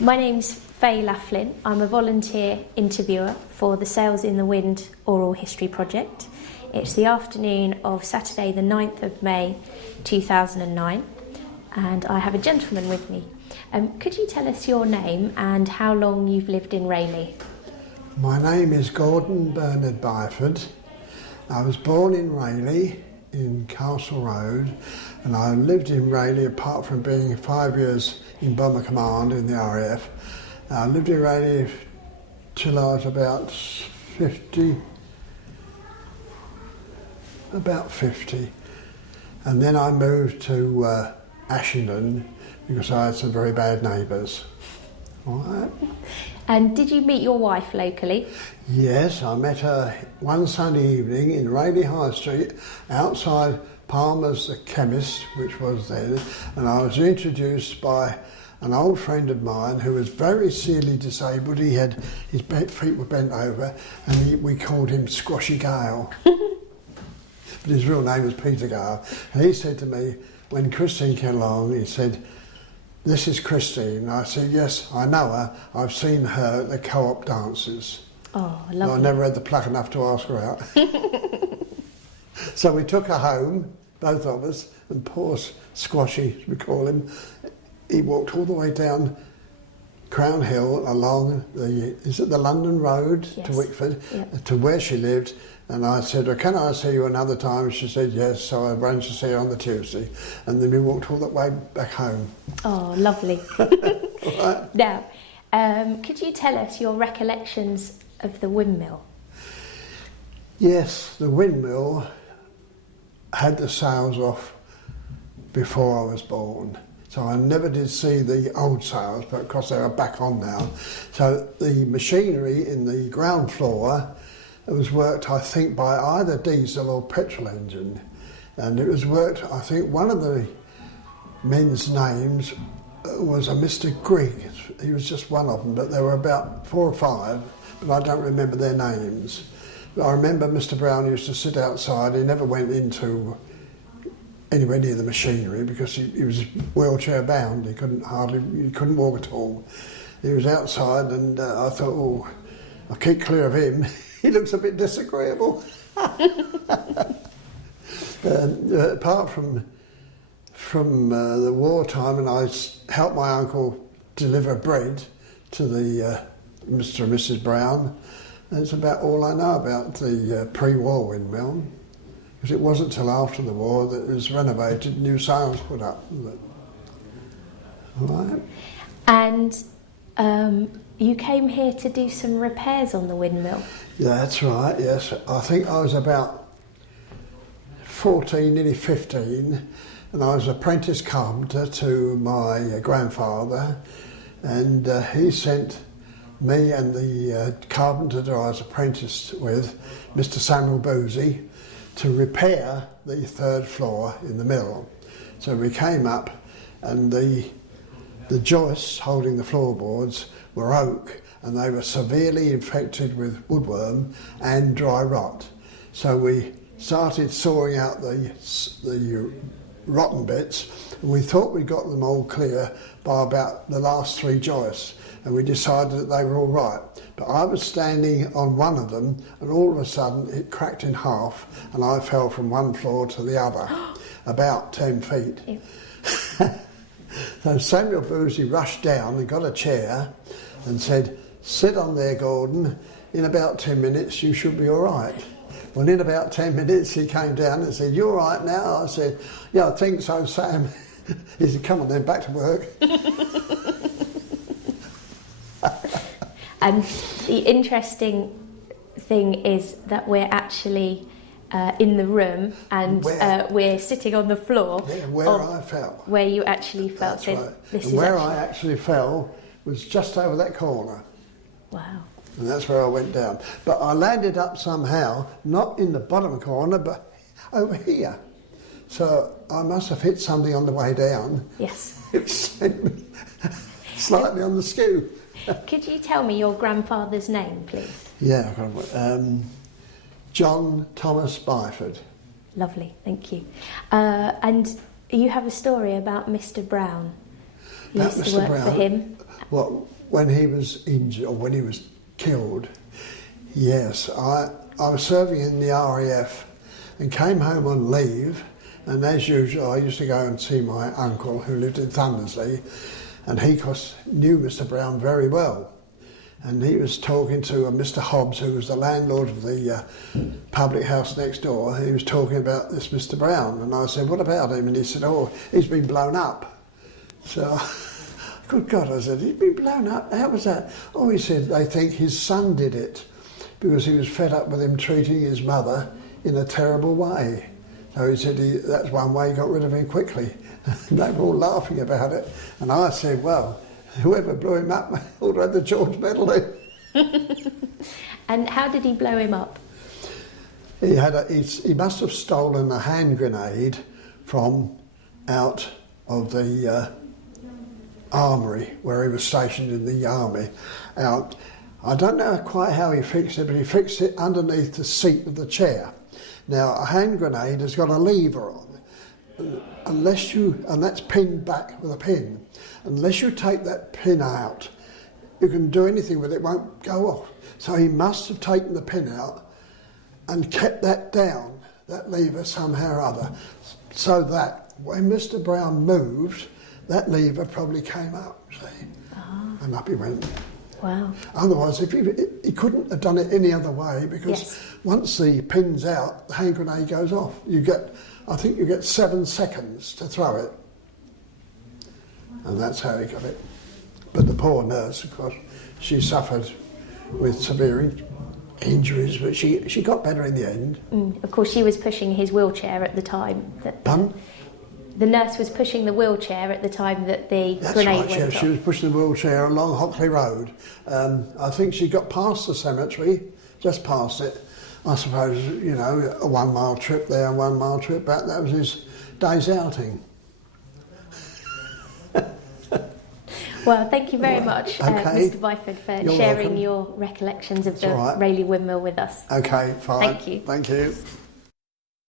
My name's Faye Laughlin. I'm a volunteer interviewer for the Sails in the Wind Oral History Project. It's the afternoon of Saturday the 9th of May 2009 and I have a gentleman with me. Could you tell us your name and how long you've lived in Rayleigh? My name is Gordon Burnham-Baraford. I was born in Rayleigh in Castle Road, and I lived in Rayleigh apart from being 5 years in Bomber Command in the RAF. I lived in Rayleigh till I was about 50, and then I moved to Ashington because I had some very bad neighbours. All right. And did you meet your wife locally? Yes, I met her one Sunday evening in Rayleigh High Street outside Palmer's the chemist, which was then, and I was introduced by an old friend of mine who was very severely disabled. He had his feet were bent over, and we called him Squashy Gale. But his real name was Peter Gale. And he said to me, when Christine came along, he said, "This is Christine." And I said, "Yes, I know her. I've seen her at the co-op dances." Oh, lovely. I never had the pluck enough to ask her out. So we took her home, both of us, and poor Squashy, as we call him, he walked all the way down Crown Hill along the London Road to Wickford, to where she lived. And I said, "Well, can I see you another time?" She said, "Yes." So I arranged to see her on the Tuesday. And then we walked all that way back home. Oh, lovely. Right. Now, could you tell us your recollections of the windmill? Yes, the windmill had the sails off before I was born. So I never did see the old sails, but of course they are back on now. So the machinery in the ground floor, it was worked, I think, by either diesel or petrol engine. And it was worked, I think, one of the men's names was a Mr. Grigg. He was just one of them, but there were about 4 or 5, but I don't remember their names. But I remember Mr. Brown used to sit outside. He never went into anywhere near the machinery because he was wheelchair bound. He couldn't walk at all. He was outside, and I thought, oh, I'll keep clear of him. He looks a bit disagreeable. Apart from the wartime, and I helped my uncle deliver bread to the Mr. and Mrs. Brown. That's about all I know about the pre-war windmill, because it wasn't till after the war that it was renovated, new sails put up. All right. And you came here to do some repairs on the windmill? Yeah, that's right, yes. I think I was about 14, nearly 15, and I was apprentice carpenter to my grandfather, and he sent me and the carpenter that I was apprenticed with, Mr. Samuel Boozy, to repair the 3rd floor in the mill. So we came up, and the joists holding the floorboards were oak, and they were severely infected with woodworm and dry rot. So we started sawing out the rotten bits, and we thought we got them all clear by about the last 3 joists, and we decided that they were all right. But I was standing on one of them, and all of a sudden it cracked in half, and I fell from one floor to the other, about 10 feet. So Samuel Boozy rushed down and got a chair and said, "Sit on there, Gordon. In about 10 minutes you should be all right." Well, in about 10 minutes he came down and said, "You all right now?" I said, "Yeah, I think so, Sam." He said, "Come on then, back to work." And the interesting thing is that we're actually in the room, and we're sitting on the floor. Yeah, where I fell. Where you actually fell. That's so right. this and is where I actually fell was just over that corner. Wow. And that's where I went down. But I landed up somehow, not in the bottom corner, but over here. So I must have hit something on the way down. Yes. It sent me slightly on the skew. Could you tell me your grandfather's name, please? Yeah, John Thomas Byford. Lovely, thank you. And you have a story about Mr. Brown. You used to work for him. Well, when he was injured, or when he was killed, yes, I was serving in the RAF and came home on leave, and as usual I used to go and see my uncle who lived in Thundersley, and he knew Mr Brown very well. And he was talking to Mr Hobbs, who was the landlord of the public house next door. He was talking about this Mr Brown, and I said, what about him? And he said, oh, he's been blown up. So, good God, I said, he's been blown up? How was that? Oh, he said, they think his son did it because he was fed up with him treating his mother in a terrible way. So he said that's one way he got rid of him quickly. And they were all laughing about it. And I said, well, whoever blew him up ought to have the George Medal in. And how did he blow him up? He must have stolen a hand grenade from out of the armoury where he was stationed in the army. I don't know quite how he fixed it, but he fixed it underneath the seat of the chair. Now, a hand grenade has got a lever on, and that's pinned back with a pin. Unless you take that pin out, you can do anything with it, it won't go off. So he must have taken the pin out and kept that down, that lever somehow or other, so that when Mr Brown moved, that lever probably came up, see? And up he went. Wow. Otherwise, he couldn't have done it any other way, because once the pin's out, the hand grenade goes off. I think you get 7 seconds to throw it. And that's how he got it. But the poor nurse, of course, she suffered with severe injuries, but she got better in the end. Of course, she was pushing his wheelchair at the time. Pardon? The nurse was pushing the wheelchair at the time that the grenade went off. She was pushing the wheelchair along Hockley Road. I think she got past the cemetery, just past it. I suppose, a 1 mile trip there, 1 mile trip back, that was his day's outing. Well, thank you very much, Okay. Mr Byford, for You're sharing welcome. your recollections of That's the all right. Rayleigh Windmill with us. Okay, fine. Thank you. Thank you.